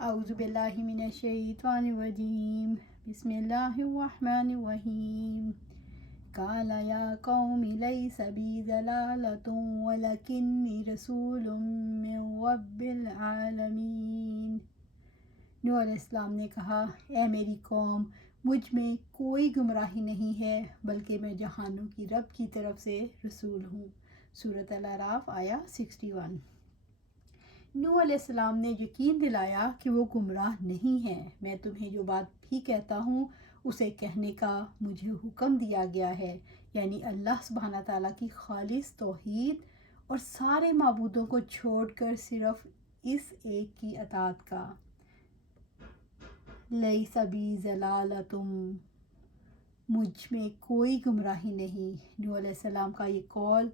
اعوذ باللہ من الشیطان الرجیم بسم اللہ الرحمن الرحیم قال یا قوم لیس بی ضلالۃ ولکنی رسول من رب العالمین۔ نوح علیہ السلام نے کہا، اے میری قوم، مجھ میں کوئی گمراہی نہیں ہے بلکہ میں جہانوں کی رب کی طرف سے رسول ہوں۔ سورۃ الاعراف آیا 61۔ نوح علیہ السلام نے یقین دلایا کہ وہ گمراہ نہیں ہیں۔ میں تمہیں جو بات بھی کہتا ہوں اسے کہنے کا مجھے حکم دیا گیا ہے، یعنی اللہ سبحانہ تعالیٰ کی خالص توحید اور سارے معبودوں کو چھوڑ کر صرف اس ایک کی اطاعت کا۔ لیس بی ضلالۃ، مجھ میں کوئی گمراہی نہیں۔ نوح علیہ السلام کا یہ قول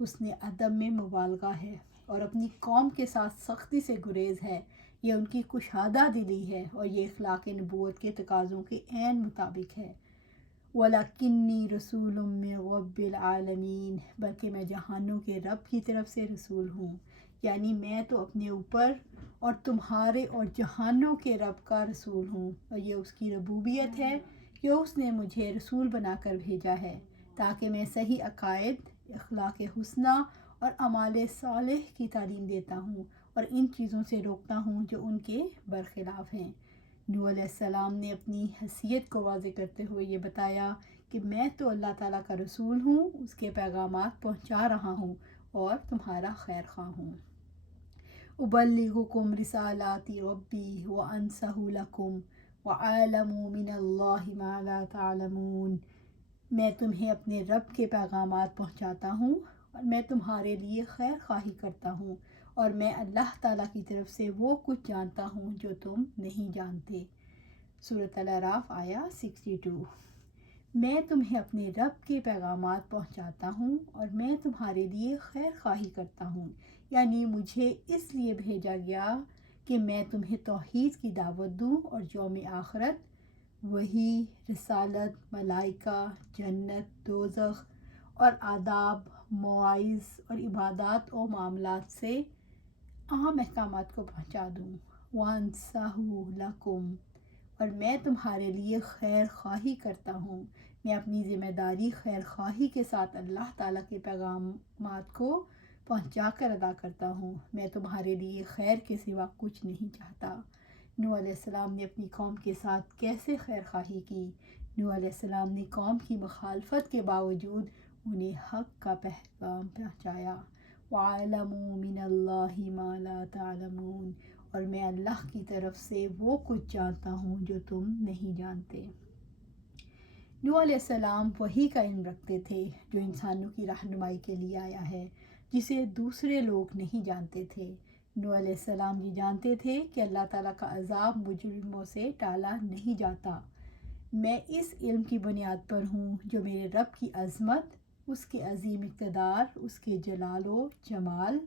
حسن ادب میں مبالغہ ہے اور اپنی قوم کے ساتھ سختی سے گریز ہے۔ یہ ان کی کشادہ دلی ہے اور یہ اخلاق نبوت کے تقاضوں کے عین مطابق ہے۔ وَلَكِنِّي رَسُولٌ مِّن رَبِّ الْعَالَمِينَ، بلکہ میں جہانوں کے رب کی طرف سے رسول ہوں، یعنی میں تو اپنے اوپر اور تمہارے اور جہانوں کے رب کا رسول ہوں، اور یہ اس کی ربوبیت ہے کہ اس نے مجھے رسول بنا کر بھیجا ہے تاکہ میں صحیح عقائد، اخلاق حسنہ اور اعمال صالح کی تعلیم دیتا ہوں اور ان چیزوں سے روکتا ہوں جو ان کے برخلاف ہیں۔ نوح علیہ السلام نے اپنی حیثیت کو واضح کرتے ہوئے یہ بتایا کہ میں تو اللہ تعالیٰ کا رسول ہوں، اس کے پیغامات پہنچا رہا ہوں اور تمہارا خیر خواہ ہوں۔ ابلغکم رسالات ربی وانصح لکم وعالم من اللہ ما لا تعلمون، میں تمہیں اپنے رب کے پیغامات پہنچاتا ہوں اور میں تمہارے لیے خیر خواہی کرتا ہوں، اور میں اللہ تعالیٰ کی طرف سے وہ کچھ جانتا ہوں جو تم نہیں جانتے۔ سورۃ الاعراف آیا 62۔ میں تمہیں اپنے رب کے پیغامات پہنچاتا ہوں اور میں تمہارے لیے خیر خواہی کرتا ہوں، یعنی مجھے اس لیے بھیجا گیا کہ میں تمہیں توحید کی دعوت دوں اور یوم آخرت، وحی، رسالت، ملائکہ، جنت، دوزخ اور آداب، مواعظ اور عبادات و معاملات سے عام احکامات کو پہنچا دوں۔ وانصح لکم، اور میں تمہارے لیے خیر خواہی کرتا ہوں، میں اپنی ذمہ داری خیر خواہی کے ساتھ اللہ تعالیٰ کے پیغامات کو پہنچا کر ادا کرتا ہوں، میں تمہارے لیے خیر کے سوا کچھ نہیں چاہتا۔ نوح علیہ السلام نے اپنی قوم کے ساتھ کیسے خیر خواہی کی؟ نوح علیہ السلام نے قوم کی مخالفت کے باوجود انہیں حق کا پیغام پہنچایا۔ وَعَلَمُوا مِنَ اللَّهِ مَا لَا تَعْلَمُونَ، اور میں اللہ کی طرف سے وہ کچھ جانتا ہوں جو تم نہیں جانتے۔ نوح علیہ السلام وحی کا علم رکھتے تھے جو انسانوں کی رہنمائی کے لیے آیا ہے، جسے دوسرے لوگ نہیں جانتے تھے۔ نوح علیہ السلام یہ جانتے تھے کہ اللہ تعالیٰ کا عذاب مجرموں سے ٹالا نہیں جاتا۔ میں اس علم کی بنیاد پر ہوں جو میرے رب کی عظمت، اس کے عظیم اقتدار، اس کے جلال و جمال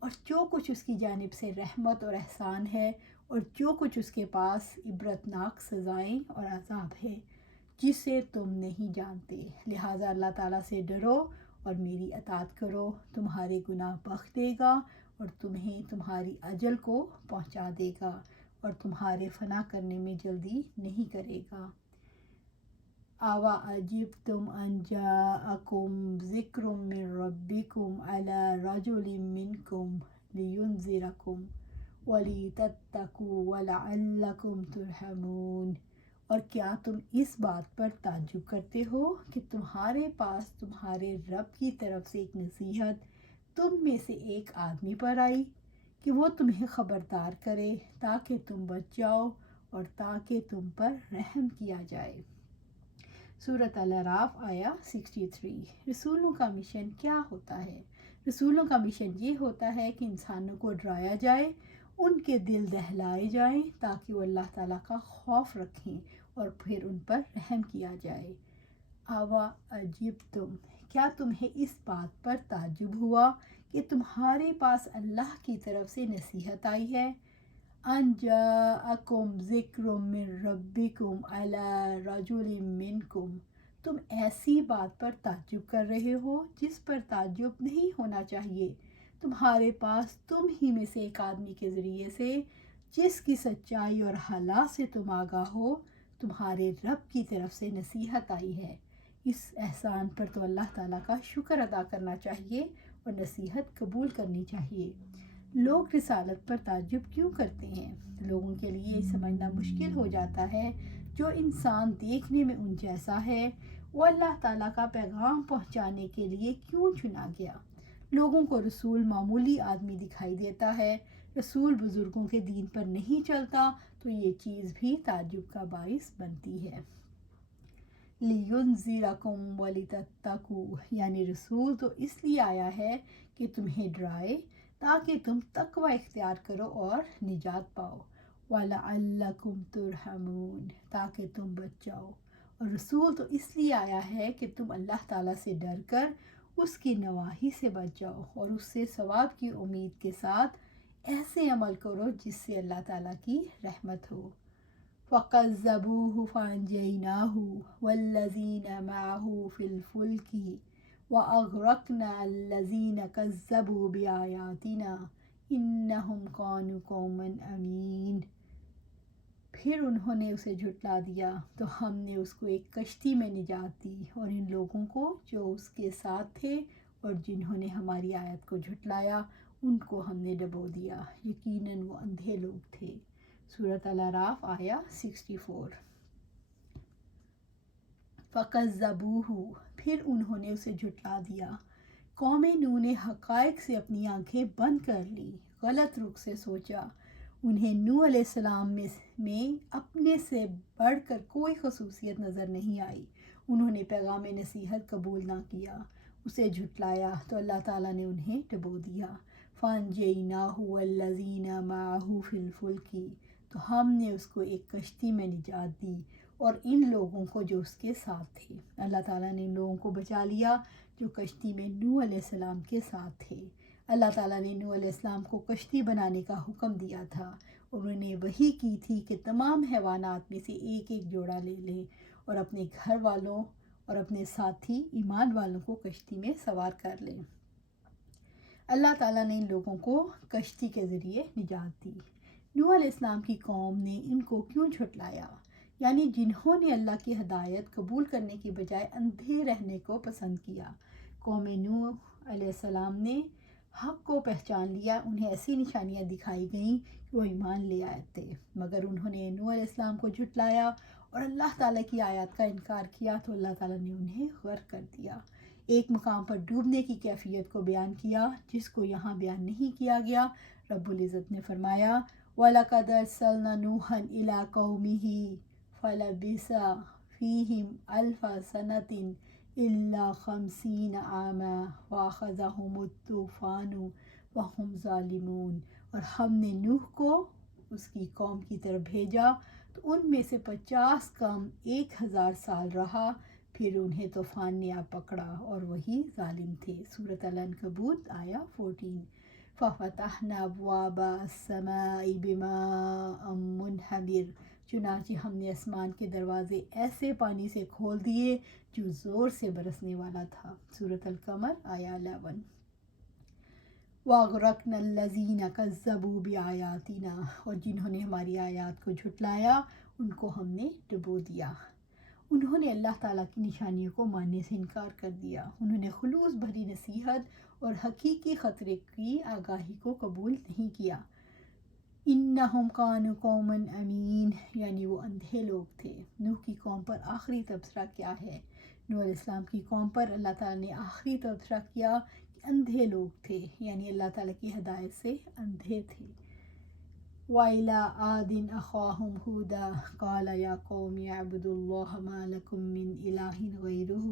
اور جو کچھ اس کی جانب سے رحمت اور احسان ہے، اور جو کچھ اس کے پاس عبرتناک سزائیں اور عذاب ہے جسے تم نہیں جانتے۔ لہٰذا اللہ تعالیٰ سے ڈرو اور میری اطاعت کرو، تمہارے گناہ بخش دے گا اور تمہیں تمہاری اجل کو پہنچا دے گا اور تمہارے فنا کرنے میں جلدی نہیں کرے گا۔ أَوَعَجِبْتُمْ أَنْ جَاءَكُمْ ذِكْرٌ مِّن رَبِّكُمْ عَلَىٰ رَجُلٍ مِّنْكُمْ لِيُنذِرَكُمْ وَلِتَتَّقُوا وَلَعَلَّكُمْ تُرْحَمُونَ، اور کیا تم اس بات پر تعجب کرتے ہو کہ تمہارے پاس تمہارے رب کی طرف سے ایک نصیحت تم میں سے ایک آدمی پر آئی کہ وہ تمہیں خبردار کرے تاکہ تم بچ جاؤ اور تاکہ تم پر رحم کیا جائے۔ سورۃ الاعراف آیا 63۔ رسولوں کا مشن کیا ہوتا ہے؟ رسولوں کا مشن یہ ہوتا ہے کہ انسانوں کو ڈرایا جائے، ان کے دل دہلائے جائیں تاکہ وہ اللہ تعالیٰ کا خوف رکھیں اور پھر ان پر رحم کیا جائے۔ أَوَعَجِبْتُمْ، کیا تمہیں اس بات پر تعجب ہوا کہ تمہارے پاس اللہ کی طرف سے نصیحت آئی ہے؟ أَنْ جَاءَكُمْ ذِكْرٌ مِّن رَبِّكُمْ عَلَىٰ رَجُلٍ مِّنْكُمْ، تم ایسی بات پر تعجب کر رہے ہو جس پر تعجب نہیں ہونا چاہیے۔ تمہارے پاس تم ہی میں سے ایک آدمی کے ذریعے سے جس کی سچائی اور حالات سے تم آگاہ ہو، تمہارے رب کی طرف سے نصیحت آئی ہے۔ اس احسان پر تو اللہ تعالیٰ کا شکر ادا کرنا چاہیے اور نصیحت قبول کرنی چاہیے۔ لوگ رسالت پر تعجب کیوں کرتے ہیں؟ لوگوں کے لیے سمجھنا مشکل ہو جاتا ہے جو انسان دیکھنے میں ان جیسا ہے، وہ اللہ تعالیٰ کا پیغام پہنچانے کے لیے کیوں چنا گیا؟ لوگوں کو رسول معمولی آدمی دکھائی دیتا ہے، رسول بزرگوں کے دین پر نہیں چلتا، تو یہ چیز بھی تعجب کا باعث بنتی ہے۔ لِيُنذِرَكُمْ وَلِتَتَّقُوا، یعنی رسول تو اس لیے آیا ہے کہ تمہیں ڈرائے تاکہ تم تقوی اختیار کرو اور نجات پاؤ، وَلَعَلَّكُمْ تُرْحَمُونَ، تاکہ تم بچ جاؤ۔ اور رسول تو اس لیے آیا ہے کہ تم اللہ تعالیٰ سے ڈر کر اس کی نواہی سے بچ جاؤ اور اس سے ثواب کی امید کے ساتھ ایسے عمل کرو جس سے اللہ تعالیٰ کی رحمت ہو۔ فَكَذَّبُوهُ فَأَنجَيْنَاهُ وَالَّذِينَ مَعَهُ فِي الْفُلْكِ وَأَغْرَقْنَا الَّذِينَ كَذَّبُوا بِآيَاتِنَا إِنَّهُمْ كَانُوا قَوْمًا عَمِينَ۔ پھر انہوں نے اسے جھٹلا دیا تو ہم نے اس کو ایک کشتی میں نجات دی اور ان لوگوں کو جو اس کے ساتھ تھے اور جنہوں نے ہماری آیت کو جھٹلایا ان کو ہم نے ڈبو دیا، یقیناً وہ اندھے لوگ تھے۔ سورۃ الاعراف آیا 64۔ فَكَذَّبُوهُ، پھر انہوں نے اسے جھٹلا دیا۔ قوم نوح نے حقائق سے اپنی آنکھیں بند کر لی، غلط رخ سے سوچا۔ انہیں نوح علیہ السلام میں اپنے سے بڑھ کر کوئی خصوصیت نظر نہیں آئی۔ انہوں نے پیغام نصیحت قبول نہ کیا، اسے جھٹلایا تو اللہ تعالیٰ نے انہیں ڈبو دیا۔ فَأَنجَيْنَاهُ وَالَّذِينَ مَعَهُ فِي الْفُلْكِ، تو ہم نے اس کو ایک کشتی میں نجات دی اور ان لوگوں کو جو اس کے ساتھ تھے۔ اللہ تعالیٰ نے ان لوگوں کو بچا لیا جو کشتی میں نوح علیہ السلام کے ساتھ تھے۔ اللہ تعالیٰ نے نوح علیہ السلام کو کشتی بنانے کا حکم دیا تھا اور انہوں نے وحی کی تھی کہ تمام حیوانات میں سے ایک ایک جوڑا لے لیں اور اپنے گھر والوں اور اپنے ساتھی ایمان والوں کو کشتی میں سوار کر لیں۔ اللہ تعالیٰ نے ان لوگوں کو کشتی کے ذریعے نجات دی۔ نوح علیہ السلام کی قوم نے ان کو کیوں جھٹلایا؟ یعنی جنہوں نے اللہ کی ہدایت قبول کرنے کی بجائے اندھے رہنے کو پسند کیا۔ قوم نوح علیہ السلام نے حق کو پہچان لیا، انہیں ایسی نشانیاں دکھائی گئیں کہ وہ ایمان لے آئے تھے، مگر انہوں نے نوح علیہ السلام کو جھٹلایا اور اللہ تعالیٰ کی آیات کا انکار کیا تو اللہ تعالیٰ نے انہیں غرق کر دیا۔ ایک مقام پر ڈوبنے کی کیفیت کو بیان کیا جس کو یہاں بیان نہیں کیا گیا۔ رب العزت نے فرمایا وَلَقَدْ أَرْسَلْنَا نُوحًا إِلَىٰ قَوْمِهِ فَلَبِثَ فِيهِمْ أَلْفَ سَنَةٍ إِلَّا 50 عَامًا وَأَخَذَهُمُ الطُّوفَانُ وَهُمْ ظَالِمُونَ، اور ہم نے نوح کو اس کی قوم کی طرف بھیجا تو ان میں سے 50 قوم 1000 سال رہا، پھر انہیں طوفان نے آ پکڑا اور وہی ظالم تھے۔ سورۃ العنکبوت آیا 14۔ فَفَتَحْنَا أَبْوَابَ السَّمَاءِ بِمَاءٍ مُنْهَمِرٍ، چنانچہ ہم نے آسمان کے دروازے ایسے پانی سے کھول دیے جو زور سے برسنے والا تھا۔ سورۃ القمر آیا 11۔ وَأَغْرَقْنَا الَّذِينَ كَذَّبُوا بِآيَاتِنَا، اور جنہوں نے ہماری آیات کو جھٹلایا ان کو ہم نے ڈبو دیا۔ انہوں نے اللہ تعالیٰ کی نشانیوں کو ماننے سے انکار کر دیا، انہوں نے خلوص بھری نصیحت اور حقیقی خطرے کی آگاہی کو قبول نہیں کیا۔ انہم کانوا قوما عمین، یعنی وہ اندھے لوگ تھے۔ نوح کی قوم پر آخری تبصرہ کیا ہے؟ نوح علیہ السلام کی قوم پر اللہ تعالیٰ نے آخری تبصرہ کیا کہ اندھے لوگ تھے، یعنی اللہ تعالیٰ کی ہدایت سے اندھے تھے۔ وَإِلَىٰ عَادٍ أَخَاهُمْ هُودًا قَالَ يَا قَوْمِ اعْبُدُوا اللَّهَ مَا لَكُم مِّنْ إِلَٰهٍ غَيْرُهُ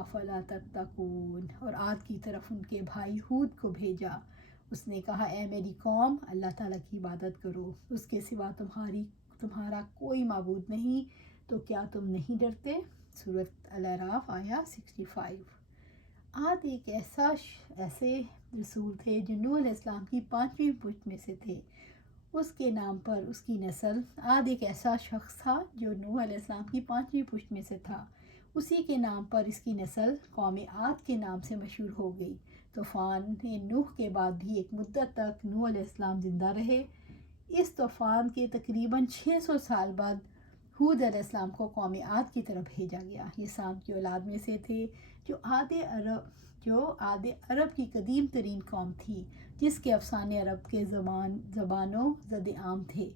أَفَلَا تَتَّقُونَ، اور عاد کی طرف ان کے بھائی ہود کو بھیجا، اس نے کہا اے میری قوم اللہ تعالیٰ کی عبادت کرو، اس کے سوا تمہارا کوئی معبود نہیں، تو کیا تم نہیں ڈرتے؟ سورۃ الاعراف آیا 65۔ عاد ایک ایسے رسول تھے جو نوح علیہ السلام کی 5ویں پشت میں سے تھے، اس کے نام پر اس کی نسل۔ عاد ایک ایسا شخص تھا جو نوح علیہ السلام کی 5ویں پشت میں سے تھا، اسی کے نام پر اس کی نسل قوم عاد کے نام سے مشہور ہو گئی۔ طوفان نوح کے بعد بھی ایک مدت تک نوح علیہ السلام زندہ رہے، اس طوفان کے تقریباً 600 سال بعد ہود علیہ السلام کو قوم عاد کی طرف بھیجا گیا۔ یہ سام کی اولاد میں سے تھے جو آدِ عرب کی قدیم ترین قوم تھی، جس کے افسانے عرب کے زبانوں زد عام تھے۔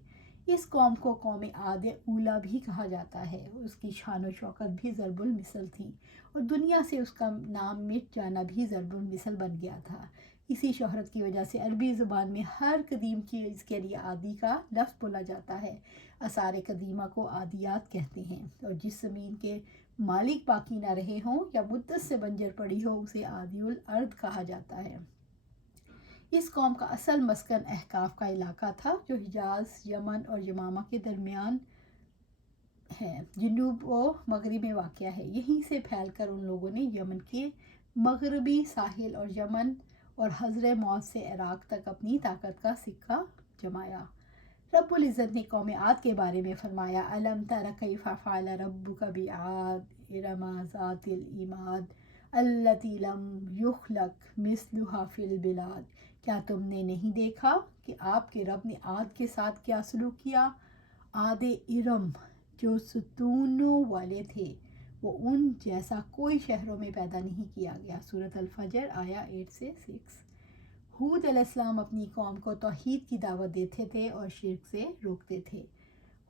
اس قوم کو قوم عاد اولیٰ بھی کہا جاتا ہے۔ اس کی شان و شوکت بھی ضرب المثل تھی اور دنیا سے اس کا نام مٹ جانا بھی ضرب المثل بن گیا تھا۔ اسی شہرت کی وجہ سے عربی زبان میں ہر قدیم چیز کے لیے عادی کا لفظ بولا جاتا ہے۔ آثار قدیمہ کو عادیات کہتے ہیں، اور جس زمین کے مالک باقی نہ رہے ہوں یا مدت سے بنجر پڑی ہو اسے عادی الارض کہا جاتا ہے۔ اس قوم کا اصل مسکن احقاف کا علاقہ تھا، جو حجاز، یمن اور یمامہ کے درمیان ہے، جنوب و مغرب میں واقع ہے۔ یہیں سے پھیل کر ان لوگوں نے یمن کے مغربی ساحل اور یمن اور حضر موت سے عراق تک اپنی طاقت کا سکہ جمایا۔ رب العزت نے قوم عاد کے بارے میں فرمایا، أَلَمْ تَرَ كَيْفَ فَعَلَ رَبُّكَ بِعَادٍ إِرَمَ ذَاتِ الْعِمَادِ الَّتِي لَمْ يُخْلَقْ مِثْلُهَا فِي الْبِلَادِ۔ کیا تم نے نہیں دیکھا کہ آپ کے رب نے عاد کے ساتھ کیا سلوک کیا؟ عاد ارم جو ستونوں والے تھے، وہ ان جیسا کوئی شہروں میں پیدا نہیں کیا گیا۔ سورۃ الفجر آیا 8 سے 6۔ ہود علیہ السلام اپنی قوم کو توحید کی دعوت دیتے تھے اور شرک سے روکتے تھے۔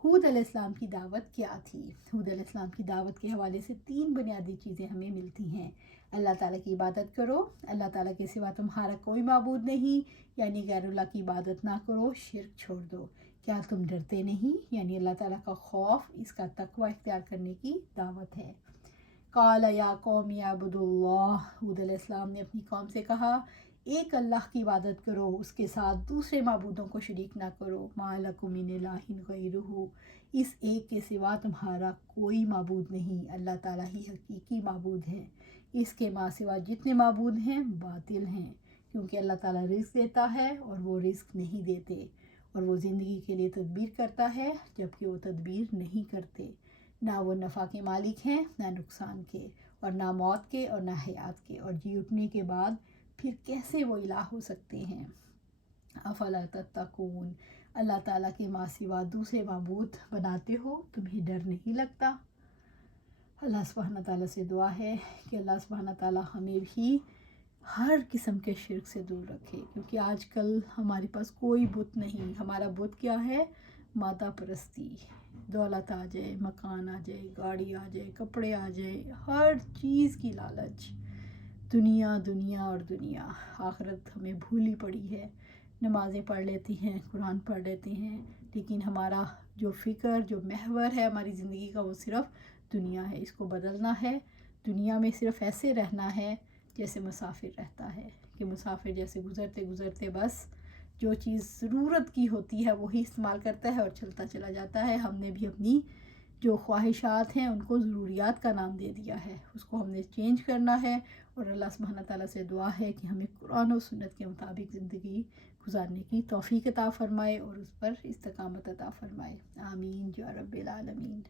ہود علیہ السلام کی دعوت کیا تھی؟ ہود علیہ السلام کی دعوت کے حوالے سے 3 بنیادی چیزیں ہمیں ملتی ہیں۔ اللہ تعالیٰ کی عبادت کرو، اللہ تعالیٰ کے سوا تمہارا کوئی معبود نہیں، یعنی غیر اللہ کی عبادت نہ کرو، شرک چھوڑ دو۔ کیا تم ڈرتے نہیں؟ یعنی اللہ تعالیٰ کا خوف، اس کا تقوی اختیار کرنے کی دعوت ہے۔ قال یا قوم اعبدوا اللہ، ہود علیہ السلام نے اپنی قوم سے کہا، ایک اللہ کی عبادت کرو، اس کے ساتھ دوسرے معبودوں کو شریک نہ کرو۔ ما لکم من الہ غیرہ، اس ایک کے سوا تمہارا کوئی معبود نہیں، اللہ تعالیٰ ہی حقیقی معبود ہے۔ اس کے ماں سوا جتنے معبود ہیں باطل ہیں، کیونکہ اللہ تعالیٰ رزق دیتا ہے اور وہ رزق نہیں دیتے، اور وہ زندگی کے لیے تدبیر کرتا ہے جبکہ وہ تدبیر نہیں کرتے۔ نہ وہ نفع کے مالک ہیں نہ نقصان کے، اور نہ موت کے اور نہ حیات کے، اور جی اٹھنے کے بعد پھر کیسے وہ الہ ہو سکتے ہیں؟ افلا تتقون، اللہ تعالیٰ کے ماں سوا دوسرے معبود بناتے ہو، تمہیں ڈر نہیں لگتا؟ اللہ سبحانہ تعالیٰ سے دعا ہے کہ اللہ سبحانہ تعالیٰ ہمیں بھی ہر قسم کے شرک سے دور رکھے، کیونکہ آج کل ہمارے پاس کوئی بت نہیں۔ ہمارا بت کیا ہے؟ مادہ پرستی۔ دولت آ جائے، مکان آ جائے، گاڑی آ جائے، کپڑے آ جائے، ہر چیز کی لالچ، دنیا دنیا اور دنیا۔ آخرت ہمیں بھولی پڑی ہے۔ نمازیں پڑھ لیتی ہیں، قرآن پڑھ لیتے ہیں، لیکن ہمارا جو فکر، جو محور ہے ہماری زندگی کا، وہ صرف دنیا ہے۔ اس کو بدلنا ہے۔ دنیا میں صرف ایسے رہنا ہے جیسے مسافر رہتا ہے، کہ مسافر جیسے گزرتے گزرتے بس جو چیز ضرورت کی ہوتی ہے وہی استعمال کرتا ہے اور چلتا چلا جاتا ہے۔ ہم نے بھی اپنی جو خواہشات ہیں ان کو ضروریات کا نام دے دیا ہے، اس کو ہم نے چینج کرنا ہے، اور اللہ سبحانہ تعالیٰ سے دعا ہے کہ ہمیں قرآن و سنت کے مطابق زندگی گزارنے کی توفیق عطا فرمائے اور اس پر استقامت عطا فرمائے۔ آمین یا رب العالمین۔